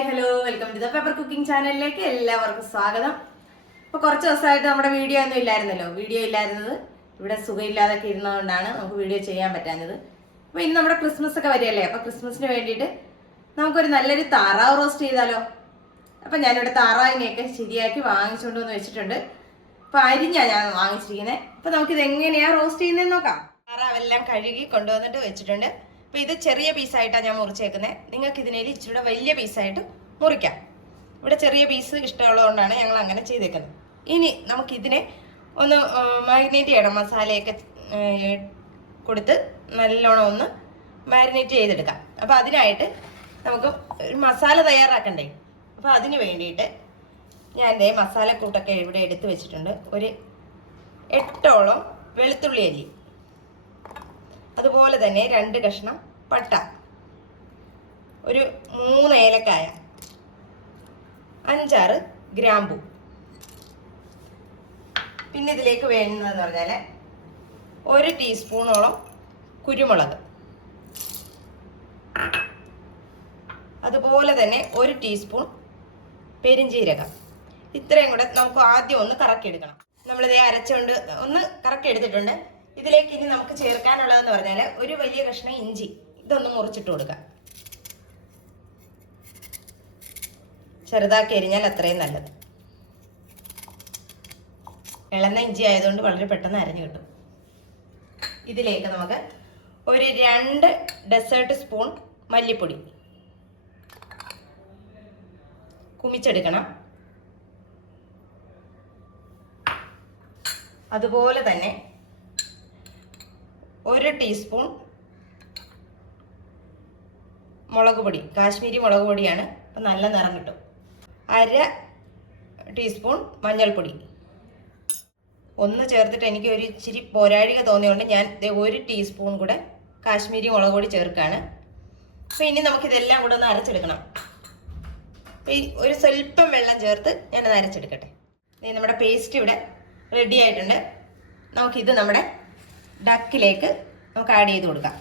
Hi hello welcome to the paper cooking ചാനലിലേക്ക് എല്ലാവർക്കും സ്വാഗതം. ഇപ്പൊ കുറച്ച് ദിവസമായിട്ട് നമ്മുടെ വീഡിയോ ഒന്നും ഇല്ലായിരുന്നല്ലോ. വീഡിയോ ഇല്ലായിരുന്നത് ഇവിടെ സുഖമില്ലാതൊക്കെ ഇരുന്നതുകൊണ്ടാണ് നമുക്ക് വീഡിയോ ചെയ്യാൻ പറ്റാഞ്ഞത്. അപ്പൊ ഇന്ന് നമ്മുടെ ക്രിസ്മസ് ഒക്കെ വരികയല്ലേ? അപ്പൊ ക്രിസ്മസിന് വേണ്ടിയിട്ട് നമുക്കൊരു നല്ലൊരു താറാവ് റോസ്റ്റ് ചെയ്താലോ? അപ്പൊ ഞാനിവിടെ താറാവിനെയൊക്കെ ശരിയാക്കി വാങ്ങിച്ചുകൊണ്ട് വന്ന് വെച്ചിട്ടുണ്ട്. അപ്പൊ അരിഞ്ഞാ ഞാൻ വാങ്ങിച്ചിരിക്കുന്നത് അപ്പൊ നമുക്കിത് എങ്ങനെയാ റോസ്റ്റ് ചെയ്യുന്നതെന്ന് നോക്കാം. താറാവെല്ലാം കഴുകി കൊണ്ടുവന്നിട്ട് വെച്ചിട്ടുണ്ട്. അപ്പൊ ഇത് ചെറിയ പീസായിട്ടാണ് ഞാൻ മുറിച്ചേക്കുന്നത് നിങ്ങൾക്ക് ഇതിനേൽ ഇച്ചിരി വലിയ പീസായിട്ട് മുറിക്കാം. ഇവിടെ ചെറിയ പീസ് ഇഷ്ടമുള്ളതുകൊണ്ടാണ് ഞങ്ങൾ അങ്ങനെ ചെയ്തേക്കുന്നത്. ഇനി നമുക്കിതിനെ ഒന്ന് മാരിനേറ്റ് ചെയ്യണം. മസാലയൊക്കെ കൊടുത്ത് നല്ലോണം ഒന്ന് മാരിനേറ്റ് ചെയ്തെടുക്കാം. അപ്പോൾ അതിനായിട്ട് നമുക്ക് ഒരു മസാല തയ്യാറാക്കണ്ടേ? അപ്പോൾ അതിന് വേണ്ടിയിട്ട് ഞാൻ എന്റെ മസാലക്കൂട്ടൊക്കെ ഇവിടെ എടുത്ത് വെച്ചിട്ടുണ്ട്. ഒരു എട്ടോളം വെളുത്തുള്ളി അല്ലി. അതുപോലെ തന്നെ രണ്ട് കഷ്ണം പട്ട. ഒരു മൂന്ന് ഏലക്കായ. അഞ്ചാറ് ഗ്രാമ്പു. പിന്നെ ഇതിലേക്ക് വേണ്ടതെന്ന് പറഞ്ഞാൽ ഒരു ടീസ്പൂണോളം കുരുമുളക്. അതുപോലെ തന്നെ ഒരു ടീസ്പൂൺ പെരിഞ്ജീരകം ഇത്രയും കൂടെ നമുക്ക് ആദ്യം ഒന്ന് കറക്കിയെടുക്കണം. നമ്മളിത് അരച്ചുകൊണ്ട് ഒന്ന് കറക്കി എടുത്തിട്ടുണ്ട് ഇതിലേക്ക് ഇനി നമുക്ക് ചേർക്കാനുള്ളതെന്ന് പറഞ്ഞാൽ ഒരു വലിയ കഷ്ണം ഇഞ്ചി ഇതൊന്ന് മുറിച്ചിട്ട് കൊടുക്കാം ചെറുതാക്കി എരിഞ്ഞാൽ അത്രയും നല്ലത്. ഇളന്ന ഇഞ്ചി ആയതുകൊണ്ട് വളരെ പെട്ടെന്ന് അരഞ്ഞു കിട്ടും. ഇതിലേക്ക് നമുക്ക് ഒരു രണ്ട് ഡെസേർട്ട് സ്പൂൺ മല്ലിപ്പൊടി കുമിച്ചെടുക്കണം. അതുപോലെ തന്നെ ഒരു ടീസ്പൂൺ മുളക് പൊടി കാശ്മീരി മുളക് പൊടിയാണ്. അപ്പം നല്ല നിറം കിട്ടും. അര ടീസ്പൂൺ മഞ്ഞൾപ്പൊടി. ഒന്ന് ചേർത്തിട്ട് എനിക്ക് ഒരു ഇച്ചിരി പോരാഴിക തോന്നിയുകൊണ്ട് ഞാൻ ഒരു ടീസ്പൂൺ കൂടെ കാശ്മീരി മുളക് പൊടി ചേർക്കുകയാണ്. അപ്പോൾ ഇനി നമുക്കിതെല്ലാം കൂടെ ഒന്ന് അരച്ചെടുക്കണം. ഒരു സ്വല്പം വെള്ളം ചേർത്ത് ഞാനത് അരച്ചെടുക്കട്ടെ. നമ്മുടെ പേസ്റ്റ് ഇവിടെ റെഡി ആയിട്ടുണ്ട്. നമുക്കിത് നമ്മുടെ ഡക്കിലേക്ക് നമുക്ക് ആഡ് ചെയ്ത് കൊടുക്കാം.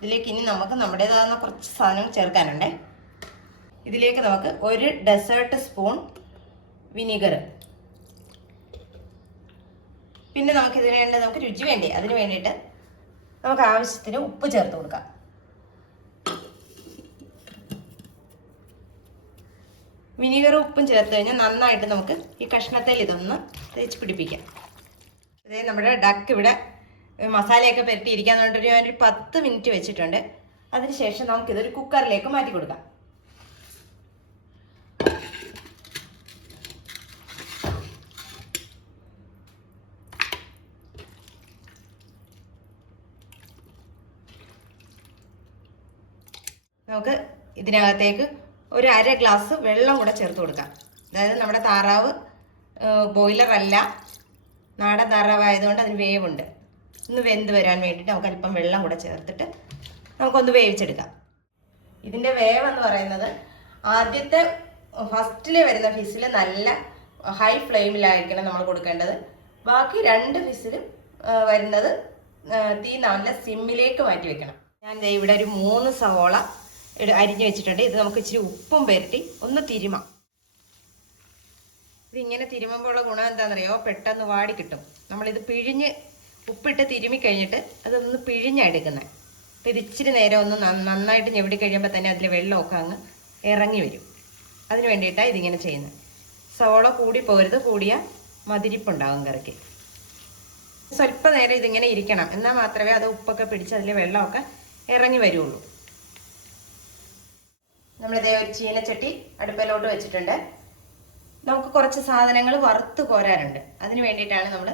ഇതിലേക്ക് ഇനി നമുക്ക് നമ്മുടേതാകുന്ന കുറച്ച് സാധനങ്ങൾ ചേർക്കാനുണ്ടേ. ഇതിലേക്ക് നമുക്ക് ഒരു ഡെസേർട്ട് സ്പൂൺ വിനീഗർ പിന്നെ നമുക്ക് ഇതിന് വേണ്ടി നമുക്ക് രുചി വേണ്ടി? അതിന് വേണ്ടിയിട്ട് നമുക്ക് ആവശ്യത്തിന് ഉപ്പ് ചേർത്ത് കൊടുക്കാം. വിനീഗറും ഉപ്പും ചേർത്ത് കഴിഞ്ഞാൽ നന്നായിട്ട് നമുക്ക് ഈ കഷ്ണത്തിൽ ഇതൊന്ന് തേച്ച് പിടിപ്പിക്കാം. അതേ നമ്മുടെ ഡക്ക് ഇവിടെ മസാലയൊക്കെ പുരട്ടിയിരിക്കാൻ വേണ്ടിയിട്ട് ഒരു പത്ത് മിനിറ്റ് വെച്ചിട്ടുണ്ട്. അതിനുശേഷം നമുക്കിതൊരു കുക്കറിലേക്ക് മാറ്റി കൊടുക്കാം. നമുക്ക് ഇതിനകത്തേക്ക് ഒരു അര ഗ്ലാസ് വെള്ളം കൂടെ ചേർത്ത് കൊടുക്കാം. അതായത് നമ്മുടെ താറാവ് ബോയിലറല്ല നാടൻ താറാവ് ആയതുകൊണ്ട് അതിന് വേവുണ്ട്. ഒന്ന് വെന്ത് വരാൻ വേണ്ടിയിട്ട് നമുക്ക് അല്പം വെള്ളം കൂടെ ചേർത്തിട്ട് നമുക്കൊന്ന് വേവിച്ചെടുക്കാം. ഇതിന്റെ വേവെന്ന് പറയുന്നത് ആദ്യത്തെ ഫസ്റ്റിൽ വരുന്ന ഫിസിൽ നല്ല ഹൈ ഫ്ലെയിമിലായിരിക്കണം നമ്മൾ കൊടുക്കേണ്ടത്. ബാക്കി രണ്ട് ഫിസിലും വരുന്നത് തീ നല്ല സിമ്മിലേക്ക് മാറ്റി വെക്കണം. ഞാൻ ഇവിടെ ഒരു മൂന്ന് സവോള അരിഞ്ഞ് വെച്ചിട്ടുണ്ട്. ഇത് നമുക്ക് ഇച്ചിരി ഉപ്പും പെരട്ടി ഒന്ന് തിരുമാം. ഇതിങ്ങനെ ഉള്ള ഗുണം എന്താണെന്നറിയോ? പെട്ടെന്ന് വാടി കിട്ടും. നമ്മളിത് പിഴിഞ്ഞ് ഉപ്പിട്ട് തിരുമി കഴിഞ്ഞിട്ട് അതൊന്ന് പിഴിഞ്ഞെടുക്കുന്നത് അപ്പോൾ ഇത് ഇച്ചിരി നേരം ഒന്ന് നന്നായിട്ട് ഞെവിടി കഴിയുമ്പോൾ തന്നെ അതിൽ വെള്ളമൊക്കെ അങ്ങ് ഇറങ്ങി വരും. അതിന് വേണ്ടിയിട്ടാണ് ഇതിങ്ങനെ ചെയ്യുന്നത് സവോള കൂടി പോരുത്. കൂടിയ മതിരിപ്പുണ്ടാകും കറിക്ക്. സ്വല്പ നേരം ഇതിങ്ങനെ ഇരിക്കണം. എന്നാൽ മാത്രമേ അത് ഉപ്പൊക്കെ പിടിച്ച് അതിൽ വെള്ളമൊക്കെ ഇറങ്ങി വരുള്ളൂ. നമ്മളിതേ ഒരു ചീനച്ചട്ടി അടുപ്പിലോട്ട് വെച്ചിട്ടുണ്ട്. നമുക്ക് കുറച്ച് സാധനങ്ങൾ വറുത്ത് കോരാനുണ്ട് അതിന് വേണ്ടിയിട്ടാണ് നമ്മൾ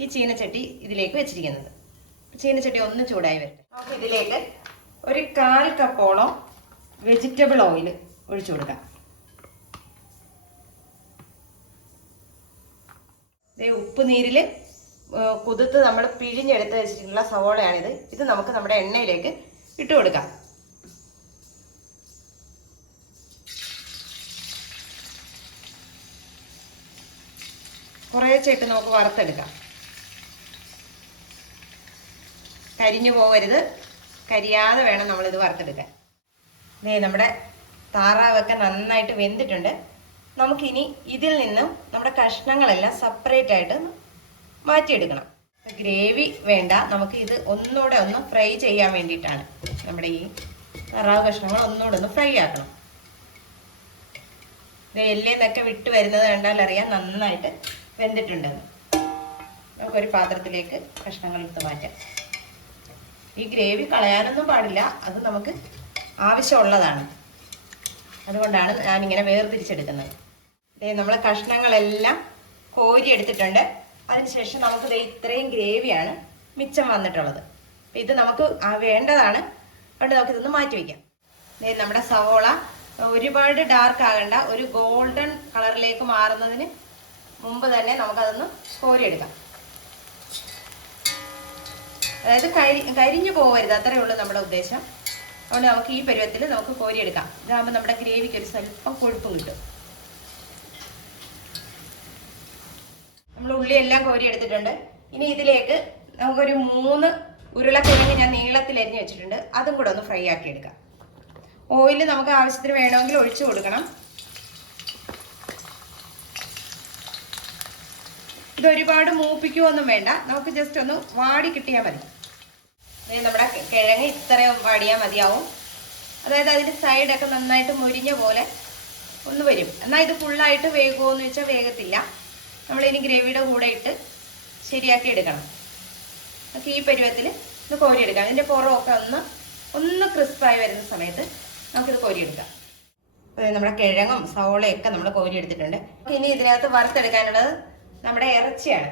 ഈ ചീനച്ചട്ടി ഇതിലേക്ക് വെച്ചിരിക്കുന്നത്. ചീനച്ചട്ടി ഒന്ന് ചൂടായി വരും നമുക്ക് ഇതിലേക്ക് ഒരു കാൽ കപ്പോളം വെജിറ്റബിൾ ഓയിൽ ഒഴിച്ചു കൊടുക്കാം. ഉപ്പ് നീരിൽ കുതിർത്ത് നമ്മൾ പിഴിഞ്ഞെടുത്ത് വെച്ചിട്ടുള്ള സവോളയാണിത്. ഇത് നമുക്ക് നമ്മുടെ എണ്ണയിലേക്ക് ഇട്ട് കൊടുക്കാം. കുറേശ്ശെ ഇട്ട് നമുക്ക് വറുത്തെടുക്കാം. കരിഞ്ഞു പോകരുത്. കരിയാതെ വേണം നമ്മളിത് വറുത്തെടുക്കാൻ. ദേ നമ്മുടെ താറാവൊക്കെ നന്നായിട്ട് വെന്തിട്ടുണ്ട്. നമുക്കിനി ഇതിൽ നിന്നും നമ്മുടെ കഷ്ണങ്ങളെല്ലാം സെപ്പറേറ്റ് ആയിട്ട് മാറ്റിയെടുക്കണം. ഗ്രേവി വേണ്ട. നമുക്ക് ഇത് ഒന്നുകൂടെ ഒന്ന് ഫ്രൈ ചെയ്യാൻ വേണ്ടിയിട്ടാണ്. നമ്മുടെ ഈ താറാവ് കഷ്ണങ്ങൾ ഒന്നുകൂടെ ഒന്ന് ഫ്രൈ ആക്കണം. എല്ലേന്നൊക്കെ വിട്ട് വരുന്നത് കണ്ടാൽ അറിയാം നന്നായിട്ട് വെന്തിട്ടുണ്ടെന്ന് നമുക്കൊരു പാത്രത്തിലേക്ക് കഷ്ണങ്ങൾ എടുത്ത് മാറ്റാം. ഈ ഗ്രേവി കളയാനൊന്നും പാടില്ല. അത് നമുക്ക് ആവശ്യമുള്ളതാണ്. അതുകൊണ്ടാണ് ഞാനിങ്ങനെ വേർതിരിച്ചെടുക്കുന്നത്. ദേ നമ്മളെ കഷ്ണങ്ങളെല്ലാം കോരി എടുത്തിട്ടുണ്ട്. അതിനുശേഷം നമുക്ക് ദേ ഇത്രയും ഗ്രേവിയാണ് മിച്ചം വന്നിട്ടുള്ളത്. അപ്പം ഇത് നമുക്ക് വേണ്ടതാണ്. അതുകൊണ്ട് നമുക്കിതൊന്ന് മാറ്റി വയ്ക്കാം ദേ നമ്മുടെ സവോള ഒരുപാട് ഡാർക്ക് ആകണ്ട. ഒരു ഗോൾഡൻ കളറിലേക്ക് മാറുന്നതിന് മുമ്പ് തന്നെ നമുക്കതൊന്ന് കോരിയെടുക്കാം. അതായത് കരി കരിഞ്ഞു പോകരുത് അത്രയേ ഉള്ളൂ നമ്മുടെ ഉദ്ദേശം. അതുകൊണ്ട് നമുക്ക് ഈ പരുവത്തിൽ നമുക്ക് കോരിയെടുക്കാം. ഇതാകുമ്പോൾ നമ്മുടെ ഗ്രേവിക്ക് ഒരു സ്വല്പം കൊഴുപ്പും കിട്ടും. നമ്മൾ ഉള്ളിയെല്ലാം കോരിയെടുത്തിട്ടുണ്ട്. ഇനി ഇതിലേക്ക് നമുക്കൊരു മൂന്ന് ഉരുളക്കിഴങ്ങ് ഞാൻ നീളത്തിൽ എരിഞ്ഞ് വെച്ചിട്ടുണ്ട്. അതും കൂടെ ഒന്ന് ഫ്രൈ ആക്കി എടുക്കാം ഓയിൽ നമുക്ക് ആവശ്യത്തിന് വേണമെങ്കിൽ ഒഴിച്ചു കൊടുക്കണം. ഇത് ഒരുപാട് മൂപ്പിക്കുകയൊന്നും വേണ്ട. നമുക്ക് ജസ്റ്റ് ഒന്ന് വാടി കിട്ടിയാൽ മതി. നമ്മുടെ കിഴങ്ങ് ഇത്രയും വാടിയാൽ മതിയാവും. അതായത് അതിന്റെ സൈഡൊക്കെ നന്നായിട്ട് മുരിഞ്ഞ പോലെ ഒന്ന് വരും. എന്നാൽ ഇത് ഫുള്ളായിട്ട് വേകുമോ എന്ന് വെച്ചാൽ വേഗത്തില്ല നമ്മളിനി ഗ്രേവിയുടെ കൂടെ ഇട്ട് ശരിയാക്കി എടുക്കണം. നമുക്ക് ഈ പരുവത്തിൽ ഇത് കോരിയെടുക്കാം. അതിന്റെ പുറമൊക്കെ ഒന്ന് ഒന്ന് ക്രിസ്പായി വരുന്ന സമയത്ത് നമുക്കിത് കോരിയെടുക്കാം. നമ്മുടെ കിഴങ്ങും സവോളയൊക്കെ നമ്മൾ കോരിയെടുത്തിട്ടുണ്ട്. ഇനി ഇതിനകത്ത് വറുത്തെടുക്കാനുള്ളത് നമ്മുടെ ഇറച്ചിയാണ്.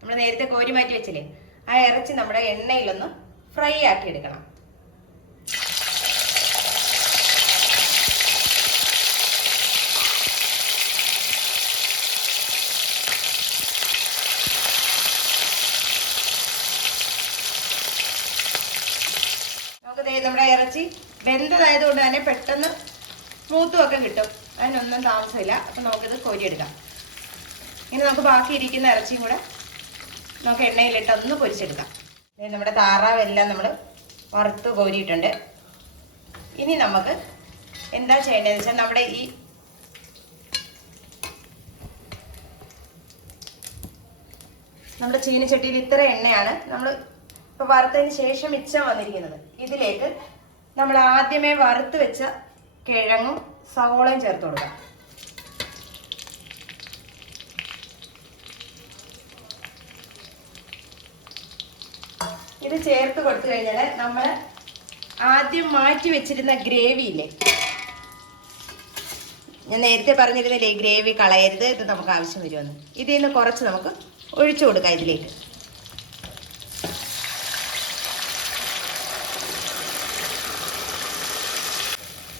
നമ്മൾ നേരത്തെ കോരി മാറ്റി വെച്ചില്ലേ? ആ ഇറച്ചി നമ്മുടെ എണ്ണയിലൊന്ന് ഫ്രൈ ആക്കി എടുക്കണം നമ്മുടെ ഇറച്ചി വെന്തതായതുകൊണ്ട് തന്നെ പെട്ടെന്ന് മൂത്തുമൊക്കെ കിട്ടും. അതിനൊന്നും താമസമില്ല. അപ്പം നമുക്കിത് കോരിയെടുക്കാം. ഇനി നമുക്ക് ബാക്കി ഇരിക്കുന്ന ഇറച്ചിയും കൂടെ നമുക്ക് എണ്ണയിലിട്ട് ഒന്ന് പൊരിച്ചെടുക്കാം. ഇനി നമ്മുടെ താറാവെല്ലാം നമ്മൾ വറുത്ത് കോരിയിട്ടുണ്ട്. ഇനി നമുക്ക് എന്താ ചെയ്യേണ്ടതെന്ന് വെച്ചാൽ നമ്മുടെ ഈ നമ്മുടെ ചീനച്ചട്ടിയിൽ ഇത്ര എണ്ണയാണ് നമ്മൾ ഇപ്പോൾ വറുത്തതിന് ശേഷം മിച്ചം വന്നിരിക്കുന്നത്. ഇതിലേക്ക് നമ്മൾ ആദ്യമേ വറുത്ത് വെച്ച കിഴങ്ങും സവോളയും ചേർത്ത് കൊടുക്കാം. ഇത് ചേർത്ത് കൊടുത്തു കഴിഞ്ഞാൽ നമ്മൾ ആദ്യം മാറ്റി വെച്ചിരുന്ന ഗ്രേവിയില്ലേ ഞാൻ നേരത്തെ പറഞ്ഞിരുന്നില്ലേ ഗ്രേവി കളയരുത് ഇത് നമുക്ക് ആവശ്യം വരുമെന്ന്. ഇതിൽ നിന്ന് കുറച്ച് നമുക്ക് ഒഴിച്ചു കൊടുക്കാം ഇതിലേക്ക്.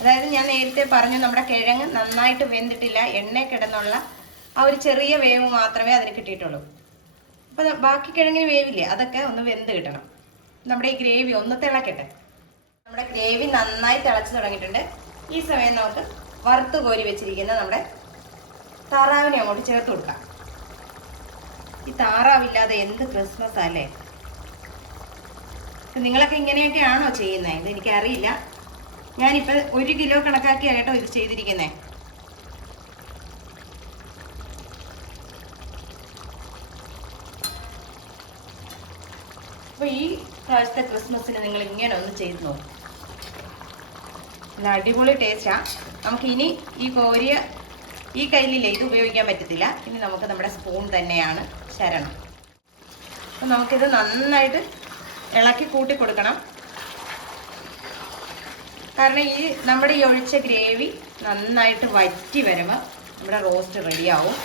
അതായത് ഞാൻ നേരത്തെ പറഞ്ഞു നമ്മുടെ കിഴങ്ങ് നന്നായിട്ട് വെന്തിട്ടില്ല എണ്ണ കിടന്നുള്ള ആ ഒരു ചെറിയ വേവ് മാത്രമേ അതിന് കിട്ടിയിട്ടുള്ളൂ. അപ്പം ബാക്കി കിഴങ്ങിന് വേവില്ലേ അതൊക്കെ ഒന്ന് വെന്ത് കിട്ടണം. നമ്മുടെ ഈ ഗ്രേവി ഒന്ന് തിളക്കട്ടെ. നമ്മുടെ ഗ്രേവി നന്നായി തിളച്ച് തുടങ്ങിയിട്ടുണ്ട്. ഈ സമയം നമുക്ക് വറുത്ത് കോരി വെച്ചിരിക്കുന്ന നമ്മുടെ താറാവിനെ അങ്ങോട്ട് ചേർത്ത് കൊടുക്കാം. ഈ താറാവില്ലാതെ എന്ത് ക്രിസ്മസ് അല്ലേ? നിങ്ങളൊക്കെ ഇങ്ങനെയൊക്കെയാണോ ചെയ്യുന്നത്? ഇത് എനിക്കറിയില്ല ഞാനിപ്പോൾ ഒരു കിലോ കണക്കാക്കിയാണ് കേട്ടോ ഇത് ചെയ്തിരിക്കുന്നത് അപ്പോൾ ഈ പ്രാവശ്യത്തെ ക്രിസ്മസിന് നിങ്ങൾ ഇങ്ങനെ ഒന്ന് ചെയ്ത് നോക്കും. നല്ല അടിപൊളി ടേസ്റ്റാ നമുക്ക് ഇനി ഈ കോരിയ ഈ കയ്യിലില്ല ഇത് ഉപയോഗിക്കാൻ പറ്റത്തില്ല. ഇനി നമുക്ക് നമ്മുടെ സ്പൂൺ തന്നെയാണ് ശരണം. അപ്പം നമുക്കിത് നന്നായിട്ട് ഇളക്കി കൂട്ടി കൊടുക്കണം. കാരണം ഈ നമ്മുടെ ഈ ഒഴിച്ച ഗ്രേവി നന്നായിട്ട് വറ്റി വരുമ്പോൾ നമ്മുടെ റോസ്റ്റ് റെഡിയാവും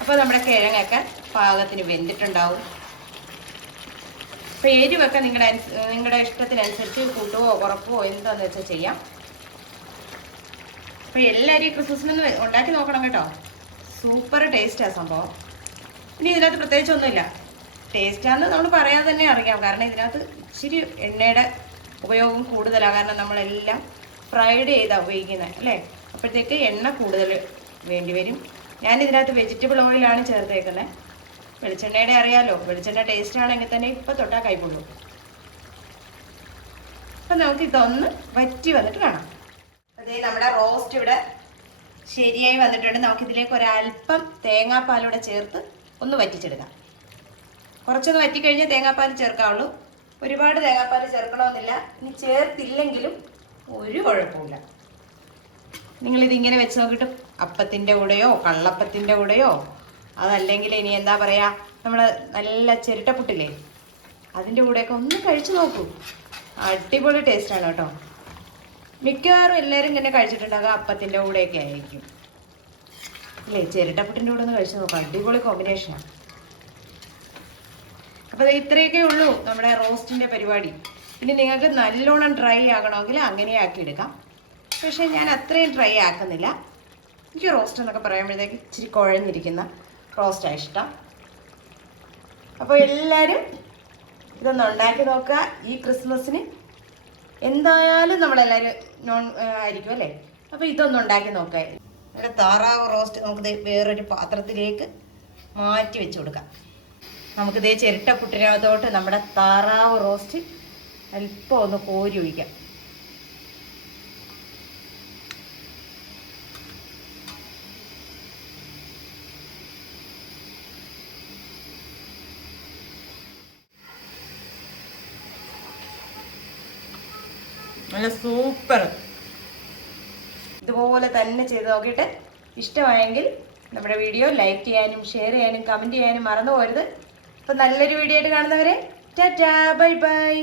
അപ്പോൾ നമ്മുടെ കിഴങ്ങൊക്കെ പാകത്തിന് വെന്തിട്ടുണ്ടാവും. അപ്പോൾ എരിവൊക്കെ നിങ്ങളുടെ നിങ്ങളുടെ ഇഷ്ടത്തിനനുസരിച്ച് കൂട്ടുവോ കുറപ്പോ എന്താന്ന് വെച്ചാൽ ചെയ്യാം. അപ്പോൾ എല്ലാവരും ഈ ക്രിസ്മസിനൊന്ന് ഉണ്ടാക്കി നോക്കണം കേട്ടോ. സൂപ്പർ ടേസ്റ്റാണ് സംഭവം. ഇനി ഇതിനകത്ത് പ്രത്യേകിച്ച് ഒന്നുമില്ല. ടേസ്റ്റാന്ന് നമ്മൾ പറയാതെ തന്നെ അറിയാം. കാരണം ഇതിനകത്ത് ഇച്ചിരി എണ്ണയുടെ ഉപയോഗം കൂടുതലാണ് കാരണം നമ്മളെല്ലാം ഫ്രൈഡ് ചെയ്താണ് ഉപയോഗിക്കുന്നത് അല്ലേ? അപ്പോഴത്തേക്ക് എണ്ണ കൂടുതൽ വേണ്ടി വരും. ഞാൻ ഇതിനകത്ത് വെജിറ്റബിൾ ഓയിലാണ് ചേർത്തേക്കുന്നത് വെളിച്ചെണ്ണയുടെ അറിയാലോ. വെളിച്ചെണ്ണ ടേസ്റ്റ് ആണെങ്കിൽ തന്നെ ഇപ്പം തൊട്ടാൽ കൈപ്പുള്ളൂ അപ്പം നമുക്ക് ഇതൊന്ന് വറ്റി വന്നിട്ട് കാണാം. അതേ നമ്മുടെ റോസ്റ്റ് ഇവിടെ ശരിയായി വന്നിട്ടുണ്ട്. നമുക്ക് നമുക്കിതിലേക്ക് ഒരല്പം തേങ്ങാപ്പാലൂടെ ചേർത്ത് ഒന്ന് വറ്റിച്ചെടുക്കാം. കുറച്ചൊന്ന് വറ്റിക്കഴിഞ്ഞാൽ തേങ്ങാപ്പാൽ ചേർക്കാവുള്ളൂ. ഒരുപാട് തേങ്ങാപ്പാൽ ചേർക്കണമെന്നില്ല. ഇനി ചേർത്തില്ലെങ്കിലും ഒരു കുഴപ്പമില്ല നിങ്ങളിതിങ്ങനെ വെച്ച് നോക്കിയിട്ട് അപ്പത്തിന്റെ കൂടെയോ കള്ളപ്പത്തിന്റെ കൂടെയോ അതല്ലെങ്കിൽ ഇനി എന്താ പറയാ നമ്മൾ നല്ല ചിരട്ടപ്പുട്ടില്ലേ അതിന്റെ കൂടെയൊക്കെ ഒന്ന് കഴിച്ചു നോക്കൂ. അടിപൊളി ടേസ്റ്റാണ് കേട്ടോ. മിക്കവാറും എല്ലാവരും ഇങ്ങനെ കഴിച്ചിട്ടുണ്ടാകുക അപ്പത്തിന്റെ കൂടെയൊക്കെ ആയിരിക്കും. അല്ലേ ചിരട്ടപ്പുട്ടിന്റെ കൂടെ ഒന്ന് കഴിച്ചു നോക്കാം. അടിപൊളി കോമ്പിനേഷനാണ് അപ്പോൾ ഇത്രയൊക്കെ ഉള്ളൂ നമ്മുടെ റോസ്റ്റിന്റെ പരിപാടി. ഇനി നിങ്ങൾക്ക് നല്ലോണം ഡ്രൈ ആകണമെങ്കിൽ അങ്ങനെ ആക്കി എടുക്കാം. പക്ഷേ ഞാൻ അത്രയും ഡ്രൈ ആക്കുന്നില്ല. എനിക്ക് റോസ്റ്റ് എന്നൊക്കെ പറയുമ്പോഴത്തേക്ക് ഇച്ചിരി കുഴഞ്ഞിരിക്കുന്ന റോസ്റ്റാണ് ഇഷ്ടം. അപ്പോൾ എല്ലാവരും ഇതൊന്ന് ഉണ്ടാക്കി നോക്കുക. ഈ ക്രിസ്മസിന് എന്തായാലും നമ്മളെല്ലാവരും നോൺ ആയിരിക്കും അല്ലേ? അപ്പോൾ ഇതൊന്ന് ഉണ്ടാക്കി നോക്കുക. നമ്മുടെ താറാവ് റോസ്റ്റ് നമുക്ക് വേറൊരു പാത്രത്തിലേക്ക് മാറ്റി വെച്ച് കൊടുക്കാം. നമുക്കിതേ ചിരട്ട പുട്ടിനകത്തോട്ട് നമ്മുടെ താറാവ് റോസ്റ്റ് അല്പം ഒന്ന് കോരി ഒഴിക്കാം. നല്ല സൂപ്പർ. ഇതുപോലെ തന്നെ ചെയ്ത് നോക്കിയിട്ട് ഇഷ്ടമായെങ്കിൽ നമ്മുടെ വീഡിയോ ലൈക്ക് ചെയ്യാനും ഷെയർ ചെയ്യാനും കമന്റ് ചെയ്യാനും മറന്നു പോരുത് അപ്പം നല്ലൊരു വീഡിയോ ആയിട്ട് കാണുന്നവരെ ടാറ്റാ ബൈ ബൈ